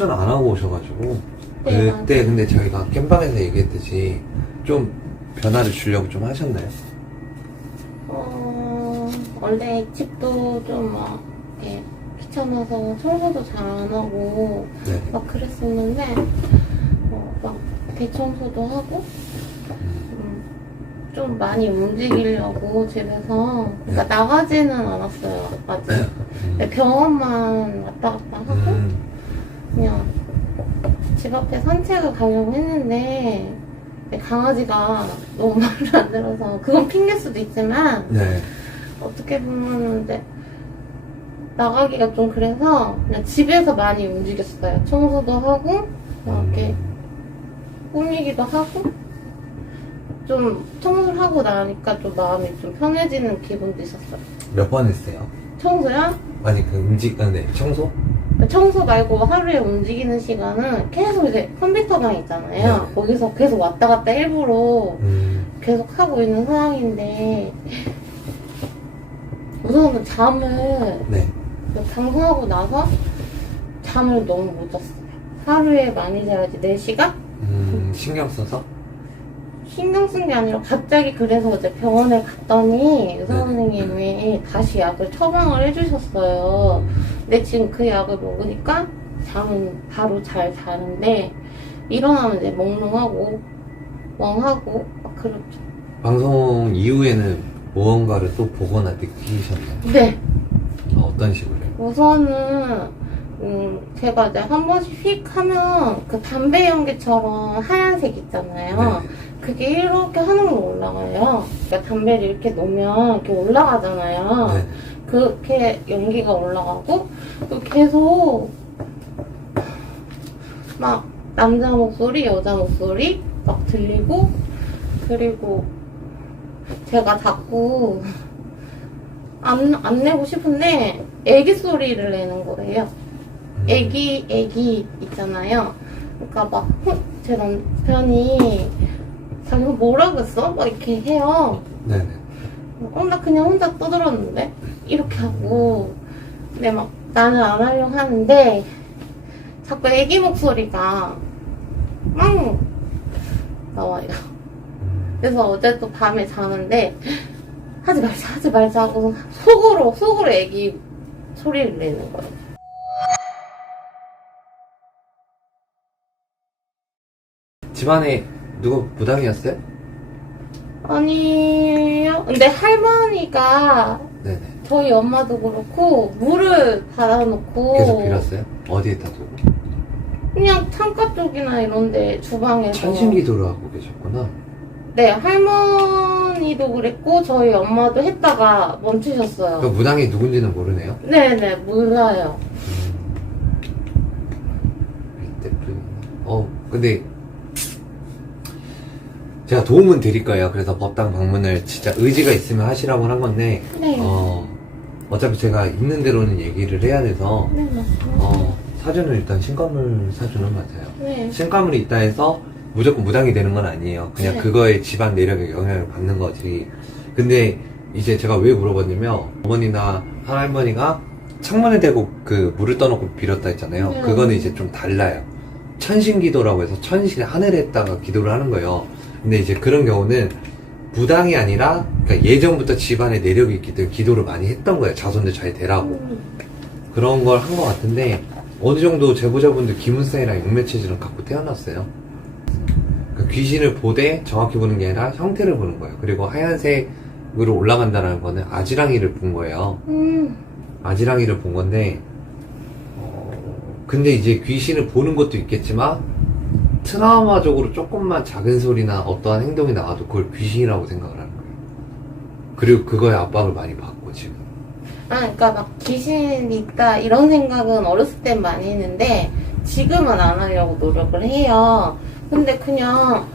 솔루션 안 하고 오셔가지고 네, 그때 맞아요. 근데 저희가 겜방에서 얘기했듯이 좀 변화를 주려고 좀 하셨나요? 어, 원래 집도 좀 막, 이렇게 귀찮아서 청소도 잘 안 하고, 네. 막 그랬었는데, 어, 막 대청소도 하고, 음, 좀 많이 움직이려고 집에서, 그러니까 나가지는 않았어요, 아직. 근데 병원만 왔다 갔다 하고, 음, 그냥 집 앞에 산책을 가려고 했는데, 강아지가 너무 말을 안 들어서, 그건 핑계일 수도 있지만, 네. 어떻게 보면은 이제 나가기가 좀 그래서 그냥 집에서 많이 움직였어요. 청소도 하고 이렇게 음, 꾸미기도 하고 좀 청소를 하고 나니까 좀 마음이 좀 편해지는 기분도 있었어요. 몇 번 했어요? 청소야? 아니 그 음식, 아, 네. 청소? 청소 말고 하루에 움직이는 시간은 계속 이제 컴퓨터방 있잖아요. 네. 거기서 계속 왔다 갔다 일부러 음, 계속 하고 있는 상황인데 우선은 잠을 네. 방송하고 나서 잠을 너무 못 잤어요. 하루에 많이 자야지 4시간? 음, 신경 써서? 신경 쓴 게 아니라 갑자기 그래서 이제 병원에 갔더니 의사 네. 선생님이 다시 약을 처방을 해주셨어요. 음, 근데 지금 그 약을 먹으니까 잠은 바로 잘 자는데 일어나면 이제 몽롱하고 멍하고 막 그렇죠. 방송 이후에는 무언가를 또 보거나 느끼셨나요? 네. 아, 어떤 식으로요? 우선은 음, 제가 이제 한 번씩 휙 하면 그 담배 연기처럼 하얀색 있잖아요. 네. 그게 이렇게 하늘로 올라가요. 그러니까 담배를 이렇게 놓으면 이렇게 올라가잖아요. 네. 그렇게 연기가 올라가고 또 계속 막 남자 목소리, 여자 목소리 막 들리고 그리고 제가 자꾸 안, 안 내고 싶은데 애기 소리를 내는 거예요. 음, 애기, 애기 있잖아요. 그러니까 막, 哼,제 남편이 자기가 뭐라고 했어? 막 이렇게 해요. 네네. 어, 나 그냥 혼자 떠들었는데? 이렇게 하고. 근데 막, 나는 안 하려고 하는데, 자꾸 애기 목소리가, 막, 나와요. 음, 그래서 어제 또 밤에 자는데, 하지 말자, 하지 말자 하고, 속으로, 속으로 애기 소리를 내는 거예요. 집안에 누구 무당이었어요? 아니요. 근데 할머니가 네네. 저희 엄마도 그렇고 물을 받아놓고 계속 빌었어요? 어디에다 두고? 그냥 창가 쪽이나 이런데 주방에서 천신기도를 하고 계셨구나. 네 할머니도 그랬고 저희 엄마도 했다가 그 멈추셨어요. 무당이 누군지는 모르네요. 네네 몰라요. 이때뿐. 어, 근데 제가 도움은 드릴 거예요. 그래서 법당 방문을 진짜 의지가 있으면 하시라고 한 건데, 네. 어, 어차피 제가 있는 대로는 얘기를 해야 돼서, 네 맞습니다. 어, 사주는 일단 신과물 사주는 맞아요. 네. 신과물이 있다 해서 무조건 무당이 되는 건 아니에요. 그냥 네. 그거에 집안 내력에 영향을 받는 거지. 근데 이제 제가 왜 물어봤냐면 어머니나 할머니가 창문에 대고 그 물을 떠놓고 빌었다 했잖아요. 네. 그거는 이제 좀 달라요. 천신기도라고 해서 천신 하늘에다가 기도를 하는 거예요. 근데 이제 그런 경우는 무당이 아니라 그러니까 예전부터 집안에 내력이 있기 때문에 기도를 많이 했던 거예요. 자손들 잘 되라고. 음, 그런 걸 한 것 같은데 어느 정도 제보자분들 기문사이랑 육면 체질은 갖고 태어났어요. 그 귀신을 보되 정확히 보는 게 아니라 형태를 보는 거예요. 그리고 하얀색으로 올라간다는 거는 아지랑이를 본 거예요. 음, 아지랑이를 본 건데 어, 근데 이제 귀신을 보는 것도 있겠지만 트라우마적으로 조금만 작은 소리나 어떠한 행동이 나와도 그걸 귀신이라고 생각을 하는 거예요. 그리고 그거에 압박을 많이 받고 지금. 아, 그러니까 막 귀신이 있다 이런 생각은 어렸을 땐 많이 했는데 지금은 안 하려고 노력을 해요. 근데 그냥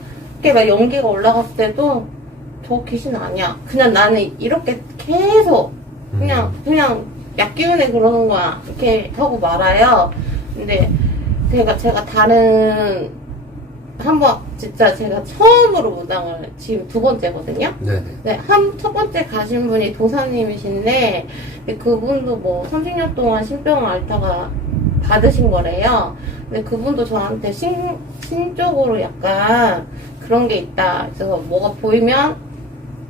이렇게 막 연기가 올라갔을 때도 저 귀신 아니야. 그냥 나는 이렇게 계속 그냥 그냥 약기운에 그러는 거야. 이렇게 하고 말아요. 근데 제가 제가 다른 한번 진짜 제가 처음으로 무당을 지금 두 번째거든요. 네네. 네, 한, 첫 번째 가신 분이 도사님이신데, 그분도 뭐 30년 동안 신병을 앓다가 받으신 거래요. 근데 그분도 저한테 신, 신적으로 약간 그런 게 있다. 그래서 뭐가 보이면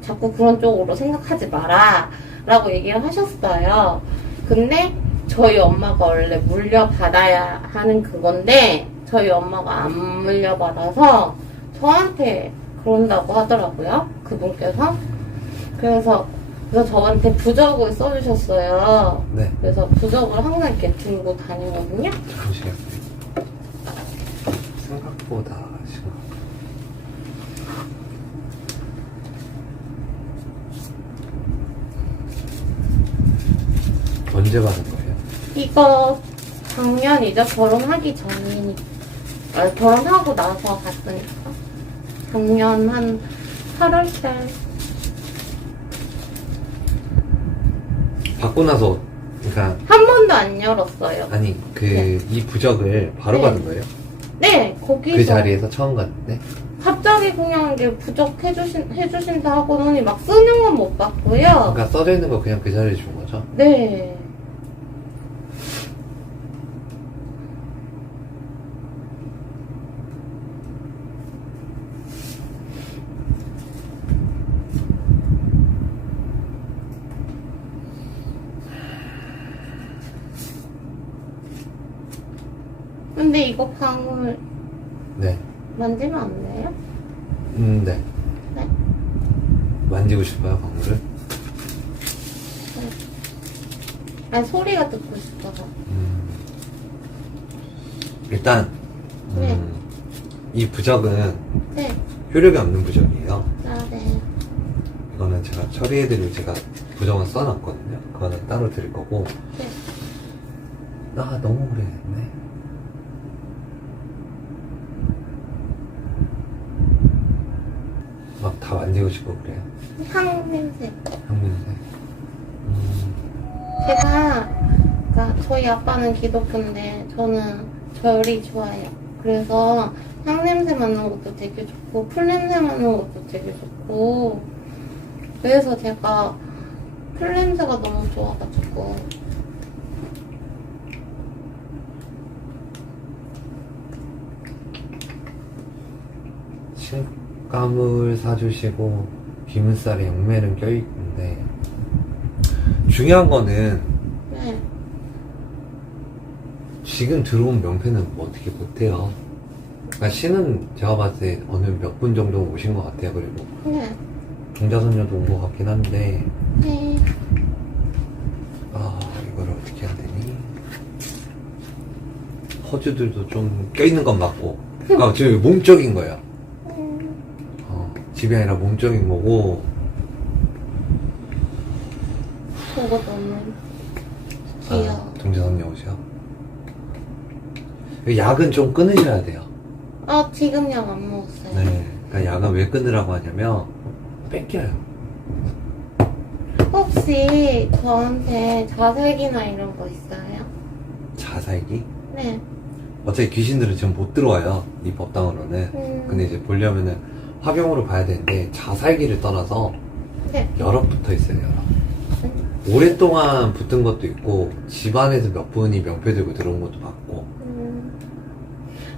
자꾸 그런 쪽으로 생각하지 마라. 라고 얘기를 하셨어요. 근데 저희 엄마가 원래 물려받아야 하는 그건데 저희 엄마가 안 물려받아서 저한테 그런다고 하더라고요. 그분께서. 그래서 그래서 저한테 부적을 써주셨어요. 네. 그래서 부적을 항상 이렇게 들고 다니거든요. 잠시만요. 생각보다 지금 언제 받은 거예요? 이거 작년이죠. 결혼하기 전이니까. 아, 결혼하고 나서 갔으니까. 작년 한 8월 달. 받고 나서 그러니까 한 번도 안 열었어요. 아니 그 네. 이 부적을 바로 네. 받은 거예요? 네, 거기서. 그 자리에서 처음 갔는데 갑자기 그냥 이게 부적 해주신, 해 주신다 하고는 막 쓰는 건 못 봤고요. 그러니까 써져 있는 거 그냥 그 자리에 준 거죠? 네. 근데 이거 방울 네. 만지면 안 돼요? 음, 네. 네. 만지고 싶어요, 방울을? 아니 소리가 듣고 싶어서. 음. 일단 음, 네. 이 부적은 네. 효력이 없는 부적이에요. 아, 네. 이거는 제가 처리해드리고 제가 부적은 써놨거든요. 그거는 따로 드릴 거고. 네. 아 너무 오래됐네. 막 다 만지고 싶고 그래요. 향 냄새. 향냄새. 음, 제가, 그러니까 저희 아빠는 기독교인데 저는 절이 좋아요. 그래서 향 냄새 맡는 것도 되게 좋고 풀 냄새 맡는 것도 되게 좋고 그래서 제가 풀 냄새가 너무 좋아가지고 신감을 사주시고 비문살에 영매는 껴있는데 중요한 거는 네. 지금 들어온 명패는 뭐 어떻게 못해요. 그러니까 신은 제가 봤을 때 어느 몇 분 정도 오신 것 같아요. 그리고 네. 종자선녀도 온 것 같긴 한데 네. 아 이걸 어떻게 해야 되니? 허주들도 좀 껴있는 건 맞고 아 지금 몸적인 거예요. 음, 어, 집이 아니라 몸적인 거고 그거 너무 귀여워. 아, 종자선녀 옷이요. 약은 좀 끊으셔야 돼요. 아, 지금 약 안 먹었어요. 네. 그러니까 약은 왜 끊으라고 하냐면 뺏겨요. 혹시 저한테 자색이나 이런 거 있어요? 자살기? 네. 어차피 귀신들은 지금 못 들어와요. 이 법당으로는. 음, 근데 이제 보려면은 화병으로 봐야 되는데 자살기를 떠나서 네. 여러 붙어 있어요. 여러. 오랫동안 붙은 것도 있고 집안에서 몇 분이 명패 들고 들어온 것도 봤고 음,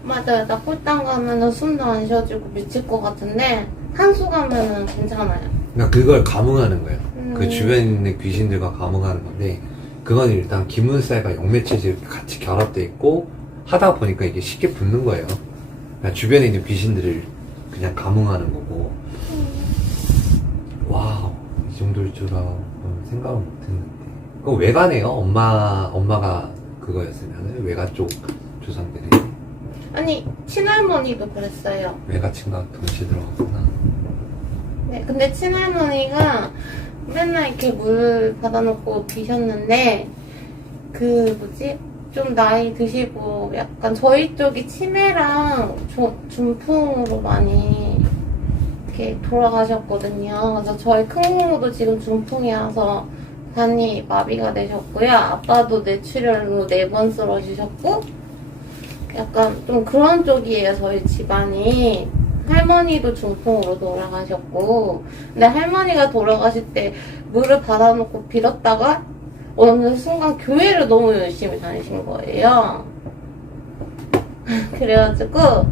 맞아요. 나 꿀당 가면은 숨도 안 쉬어지고 미칠 것 같은데 한수 가면은 괜찮아요. 그러니까 그걸 감응하는 거예요. 음. 그 주변에 있는 귀신들과 감응하는 건데 그건 일단 기문살과 영매체질이 이렇게 같이 결합돼 있고 하다 보니까 이게 쉽게 붙는 거예요. 그러니까 주변에 있는 귀신들을 그냥 감응하는 거고 와우 이 정도일 줄은 생각을 못했는데 그거 외가네요. 엄마 엄마가 그거였으면 외가 쪽 조상들이 아니 친할머니도 그랬어요. 외가 친구가 동시에 들어갔구나. 네, 근데 친할머니가 맨날 이렇게 물 받아놓고 비셨는데, 그, 뭐지? 좀 나이 드시고, 약간 저희 쪽이 치매랑 주- 중풍으로 많이 이렇게 돌아가셨거든요. 그래서 저희 큰 고모도 지금 중풍이라서 간이 마비가 되셨고요. 아빠도 뇌출혈로 네 번 쓰러지셨고, 약간 좀 그런 쪽이에요, 저희 집안이. 할머니도 중풍으로 돌아가셨고, 근데 할머니가 돌아가실 때 물을 받아놓고 빌었다가 어느 순간 교회를 너무 열심히 다니신 거예요. 그래가지고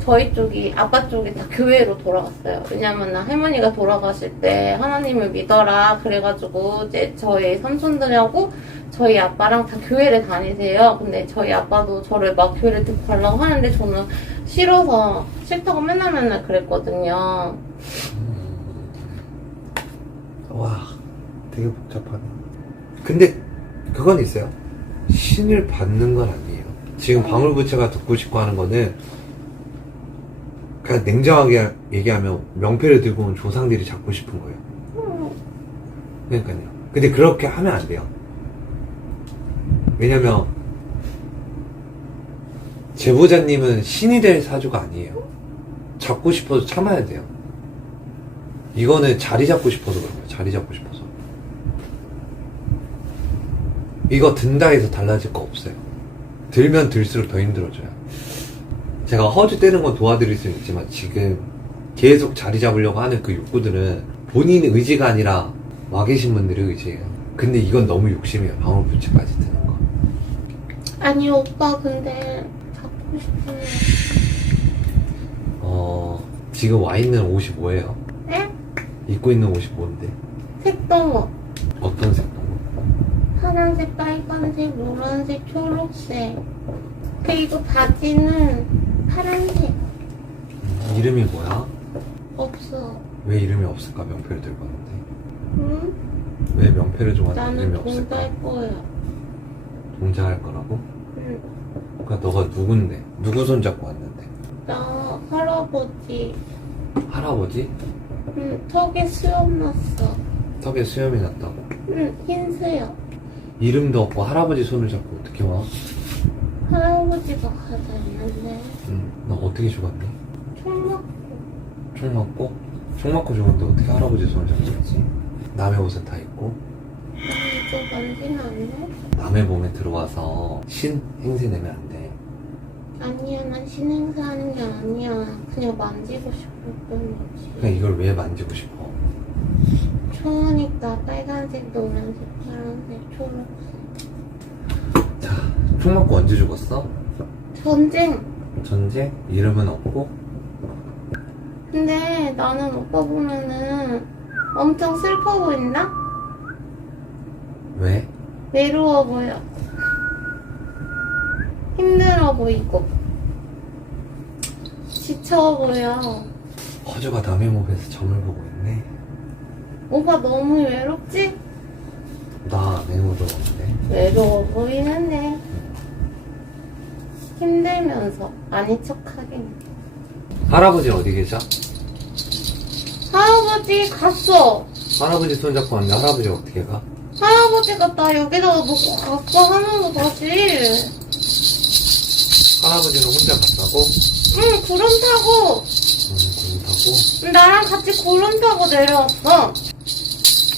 저희 쪽이 아빠 쪽이 다 교회로 돌아갔어요. 왜냐면 할머니가 돌아가실 때 하나님을 믿어라 그래가지고 이제 저희 삼촌들하고 저희 아빠랑 다 교회를 다니세요. 근데 저희 아빠도 저를 막 교회를 데리고 가려고 하는데 저는 싫어서 싫다고 맨날 맨날 그랬거든요. 와, 되게 복잡하네. 근데 그건 있어요. 신을 받는 건 아니에요. 지금 방울부채가 듣고 싶고 하는 거는 그냥 냉정하게 얘기하면 명패를 들고 온 조상들이 잡고 싶은 거예요. 음, 그러니까요. 근데 그렇게 하면 안 돼요. 왜냐면 제보자님은 신이 될 사주가 아니에요. 잡고 싶어서 참아야 돼요. 이거는 자리 잡고 싶어서 그런 거예요. 자리 잡고 싶어서. 이거 든다 해서 달라질 거 없어요. 들면 들수록 더 힘들어져요. 제가 허주 떼는 건 도와드릴 수 있지만 지금 계속 자리 잡으려고 하는 그 욕구들은 본인 의지가 아니라 와 계신 분들의 의지예요. 근데 이건 너무 욕심이에요. 방울 부채까지 드는 거. 아니 오빠 근데 잡고 싶어요. 어, 지금 와 있는 옷이 뭐예요? 에? 입고 있는 옷이 뭔데? 색동어. 어떤 색깔? 파란색, 빨간색, 노란색, 초록색. 그리고 바지는 파란색. 이름이 뭐야? 없어. 왜 이름이 없을까? 명패를 들고 왔는데. 응? 왜 명패를 좀 왔는데 나는 이름이 없을까? 동자일 거야. 동자할 거라고? 응. 그러니까 너가 누군데? 누구 손잡고 왔는데? 나 할아버지. 할아버지? 응, 턱에 수염 났어. 턱에 수염이 났다고. 응, 흰 수염. 이름도 없고 할아버지 손을 잡고 어떻게 와? 할아버지가 가자 있는데 응. 너 어떻게 죽었니? 총 맞고 총 맞고? 총 맞고 죽었는데 어떻게 할아버지 손을 잡고 있지? 남의 옷을 다 입고 이거 만지면 안 돼? 남의 몸에 들어와서 신 행세 내면 안 돼. 아니야, 난 신행사 하는 게 아니야. 그냥 만지고 싶을 뿐이지. 그러니까 이걸 왜 만지고 싶어? 좋으니까 빨간색, 노란색, 파란색, 초록색. 자, 총 맞고 언제 죽었어? 전쟁. 전쟁? 이름은 없고? 근데 나는 오빠 보면은 엄청 슬퍼 보인다? 왜? 외로워 보여. 힘들어 보이고. 지쳐 보여. 허주가 남의 몸에서 점을 보고 있네. 오빠 너무 외롭지? 나 메모도 없는데. 외로워 보이는데. 힘들면서 아닌 척하긴. 할아버지 어디 계셔? 할아버지 갔어. 할아버지 손잡고 왔는데 할아버지 어떻게 가? 할아버지가 나 여기다가 놓고 갔어 하는 거 다시. 할아버지는 혼자 갔다고? 응, 구름 타고. 음, 그럼 타고. 나랑 같이 구름 타고 내려왔어.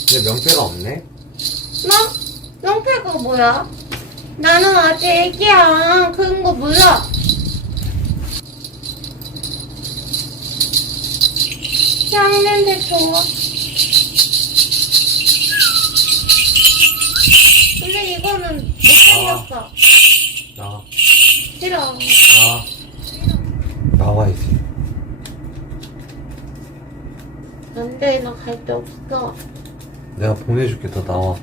근데 명패가 없네? 나? 명패가 뭐야? 나는 아직 애기야. 그런 거 몰라. 향 냄새 좋아. 근데 이거는 못생겼어. 나, 싫어. 나. 나와야지. 안 돼, 나 갈 데 없어. 내가 보내줄게, 너 나와.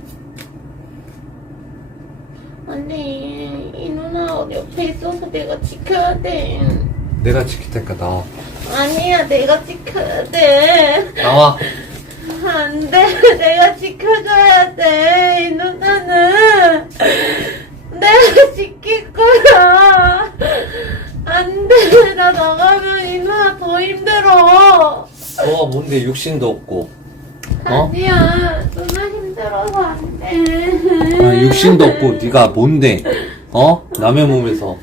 안 돼, 이 누나 옆에 있어서 내가 지켜야 돼. 내가 지킬 테니까 나와. 아니야, 내가 지켜야 돼. 나와! 안 돼, 내가 지켜줘야 돼. 이 누나는 내가 지킬 거야. 안 돼, 나 나가면 이 누나 더 힘들어. 너가 뭔데 육신도 없고. 어? 아니야, 누나 힘들어서 안 돼. 아, 육신도 없고 네가 뭔데? 어? 남의 몸에서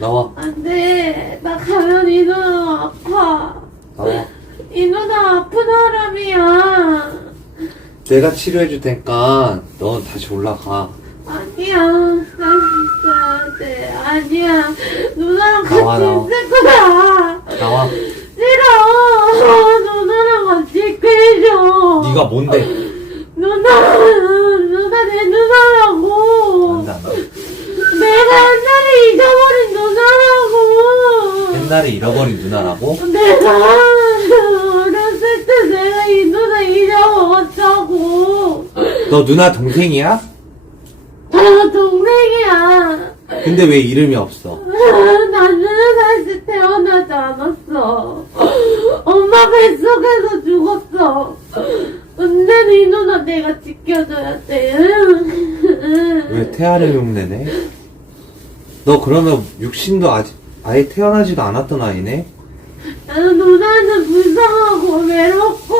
나와 안 돼, 나 가면 이 누나 아파. 나와 이 누나 아픈 사람이야. 내가 치료해 줄 테니까 너 다시 올라가 아니야, 나 있어야 돼. 아니야, 누나랑 같이 나와, 나와. 있을 거야. 나와 싫어. 누나랑 같이 있게 해줘. 네가 뭔데? 누나, 누나 내 누나야. 내가 옛날에 잊어버린 누나라고. 옛날에 잃어버린 누나라고? 내가 어렸을 때 내가 이 누나 잊어먹었다고. 너 누나 동생이야? 나 동생이야. 근데 왜 이름이 없어? 나는 사실 태어나지 않았어. 엄마 뱃속에서 죽었어. 근데 이 누나 내가 지켜줘야 돼. 왜 태아를 흉내내? 너 그러면 육신도 아직 아예 태어나지도 않았던 아이네? 누나는 불쌍하고 외롭고.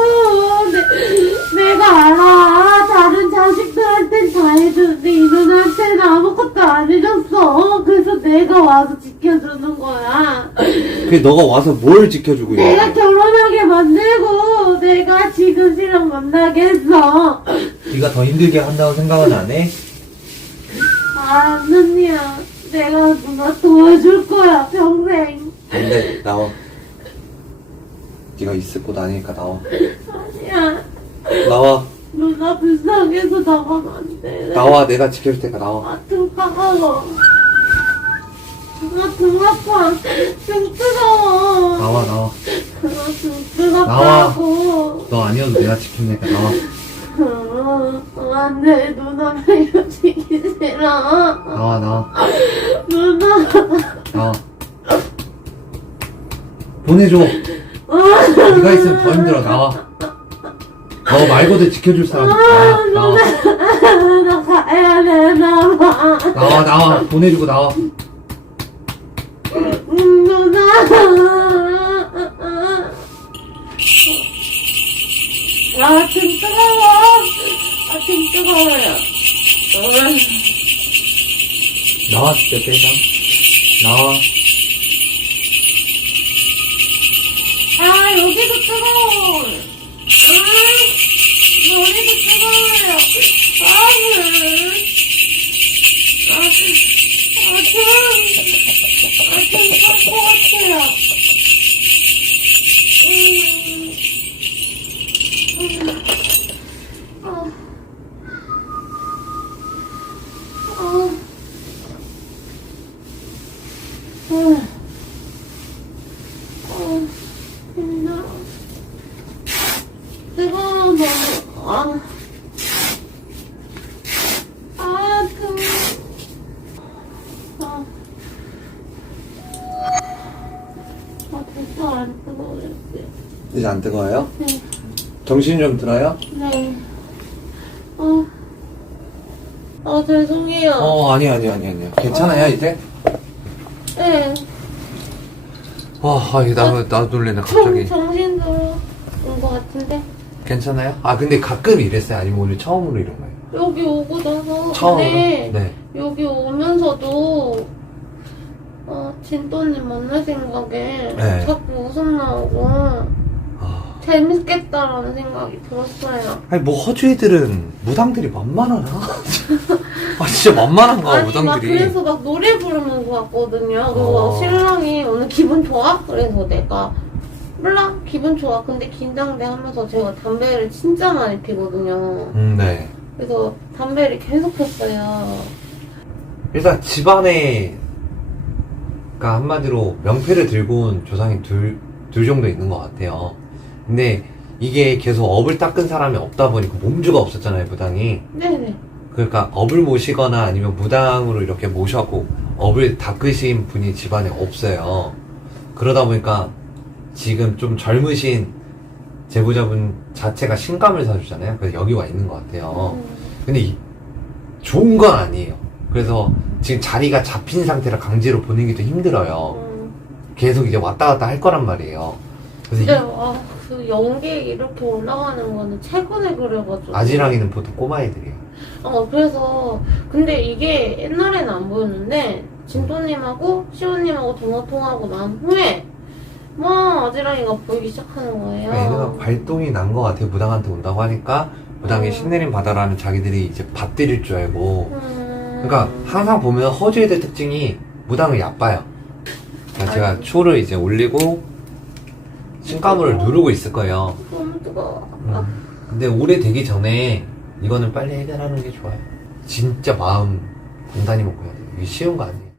내, 내가 알아 다른 자식들한텐 다 해주는데 이 누나한테는 아무것도 안 해줬어. 그래서 내가 와서 지켜주는 거야. 그게 너가 와서 뭘 지켜주고 있는 내가 거야? 결혼하게 만들고 내가 지금 씨랑 만나게 했어 네가 더 힘들게 한다고 생각은 안 해? 아 언니야. 내가 누나 도와줄 거야 평생. 근데 나와 네가 있을 곳 아니니까 나와 아니야 나와 누나 불쌍해서 나가면 안 돼 나와 내가 지켜줄 테니까 나와 아, 등 따가워. 아, 등 아파. 등 뜨거워. 나와 나와 아, 등 나와. 뜨겁다고. 너 아니어도 내가 지킬 테니까 나와 아, 안 돼. 누나 헤어지기 싫어. 나와 나와 누나. 나와 보내줘 네가 있으면 더 힘들어 나와 너 말고도 지켜줄 사람 나와 나와 나 가야 되나 봐. 나와 나와 보내주고 나와 음, 누나. 아, 등 뜨거워. 아, 등 뜨거워요. 나와 진짜 빼자 나와 여기도 뜨거워. 아, 머리도 뜨거워요. 아, 아, 아, 좀, 아, 좀살것 같아요. 음, 음, 아, 아, 음, 어, 힘들어. 뜨거워, 너무. 아. 아, 등. 아. 아, 됐어, 안 뜨거워요. 이제 안 뜨거워요? 네. 정신 좀 들어요? 네. 아. 아, 죄송해요. 어 아니 아니 아니 아니요 괜찮아요 이제? 네. 아 아니 나, 나 놀래네 정, 갑자기 정신 들어온 것 같은데. 괜찮아요? 아 근데 가끔 이랬어요 아니면 오늘 처음으로 이런 거예요? 여기 오고 나서. 처음으로? 근데 네 여기 오면서도 어, 진또님 만날 생각에 네. 자꾸 웃음 나오고 아, 재밌겠다라는 생각이 들었어요. 아니 뭐 허주 애들은 무당들이 만만하나? 아 진짜 만만한가 아니 막 무당들이 그래서 막 노래 부르면서 왔거든요. 그리고 어. 신랑이 오늘 기분 좋아? 그래서 내가 몰라 기분 좋아. 근데 긴장돼 하면서 제가 담배를 진짜 많이 피거든요. 음 네 그래서 담배를 계속 폈어요. 일단 집안에 가 한마디로 명패를 들고 온 조상이 둘, 둘 정도 있는 것 같아요. 근데 이게 계속 업을 닦은 사람이 없다 보니까 몸주가 없었잖아요, 무당이. 네네. 그러니까 업을 모시거나 아니면 무당으로 이렇게 모셔갖고 업을 닦으신 분이 집안에 없어요. 그러다 보니까 지금 좀 젊으신 제보자분 자체가 신감을 사주잖아요. 그래서 여기 와 있는 것 같아요. 음. 근데 이- 좋은 건 아니에요. 그래서 지금 자리가 잡힌 상태라 강제로 보내기도 힘들어요. 음. 계속 이제 왔다 갔다 할 거란 말이에요. 근데 이 와, 그 연기 이렇게 올라가는 거는 최근에 그래가지고. 아지랑이는 보통 꼬마애들이에요. 어, 그래서, 근데 이게 옛날에는 안 보였는데, 진또님하고 시호님하고 전화 통화하고 난 후에, 뭐, 아지랑이가 보이기 시작하는 거예요. 얘네가 발동이 난 것 같아요. 무당한테 온다고 하니까 무당이 음. 신내림 받아라면 자기들이 이제 받들일 줄 알고. 음... 그러니까 항상 보면 허주애들 특징이 무당을 얕봐요. 그러니까 제가. 초를 이제 올리고 신가물을 누르고 있을 거예요. 너무 뜨거워. 음. 근데 오래 되기 전에 이거는 빨리 해결하는 게 좋아요. 진짜 마음 단단히 먹고 해야 돼요. 이게 쉬운 거 아니에요.